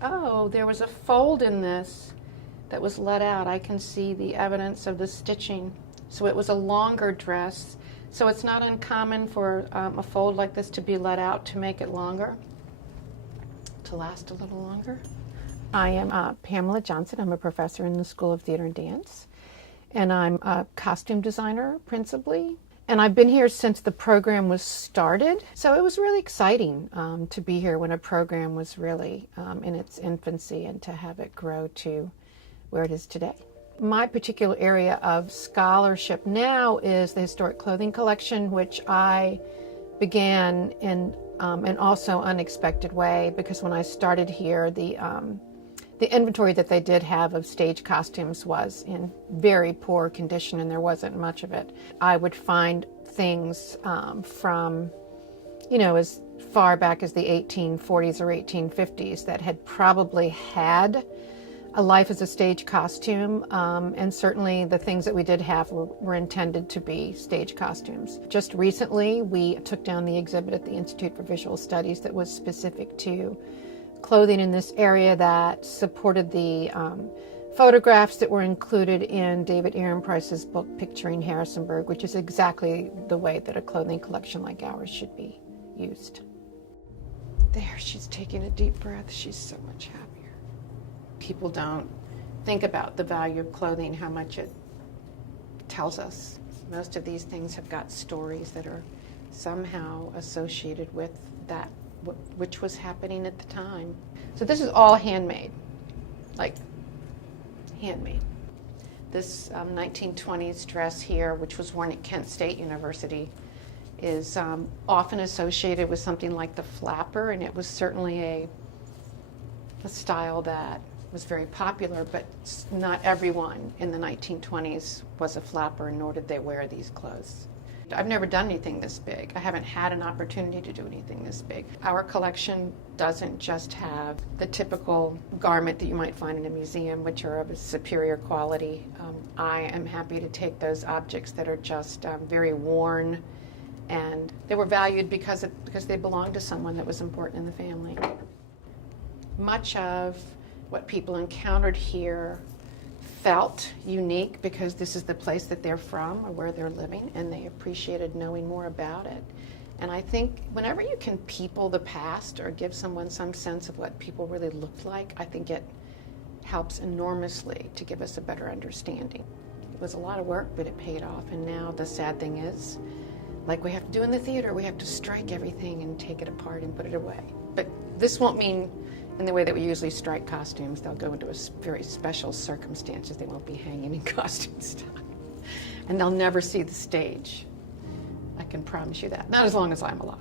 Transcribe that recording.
Oh, there was a fold in this that was let out. I can see the evidence of the stitching. So it was a longer dress. So it's not uncommon for a fold like this to be let out to make it longer, to last a little longer. I am Pamela Johnson. I'm a professor in the School of Theater and Dance, and I'm a costume designer principally. And I've been here since the program was started. So it was really exciting to be here when a program was really in its infancy and to have it grow to where it is today. My particular area of scholarship now is the historic clothing collection, which I began in an also unexpected way, because when I started here, the inventory that they did have of stage costumes was in very poor condition, and there wasn't much of it. I would find things from, as far back as the 1840s or 1850s that had probably had a life as a stage costume, and certainly the things that we did have were intended to be stage costumes. Just recently, we took down the exhibit at the Institute for Visual Studies that was specific to clothing in this area that supported the photographs that were included in David Ehrenpreis's book, Picturing Harrisonburg, which is exactly the way that a clothing collection like ours should be used. There, she's taking a deep breath. She's so much happier. People don't think about the value of clothing, how much it tells us. Most of these things have got stories that are somehow associated with that, which was happening at the time. So this is all handmade, like handmade. This 1920s dress here, which was worn at Kent State University, is often associated with something like the flapper, and it was certainly a style that was very popular, but not everyone in the 1920s was a flapper, nor did they wear these clothes. I've never done anything this big. I haven't had an opportunity to do anything this big. Our collection doesn't just have the typical garment that you might find in a museum, which are of a superior quality. I am happy to take those objects that are just very worn, and they were valued because they belonged to someone that was important in the family. Much of what people encountered here felt unique because this is the place that they're from or where they're living, and they appreciated knowing more about it. And I think whenever you can people the past or give someone some sense of what people really looked like, I think it helps enormously to give us a better understanding. It was a lot of work, but it paid off. And now the sad thing is, like we have to do in the theater, we have to strike everything and take it apart and put it away. But this won't mean in the way that we usually strike costumes. They'll go into a very special circumstances. They won't be hanging in costume stock. And they'll never see the stage. I can promise you that. Not as long as I'm alive.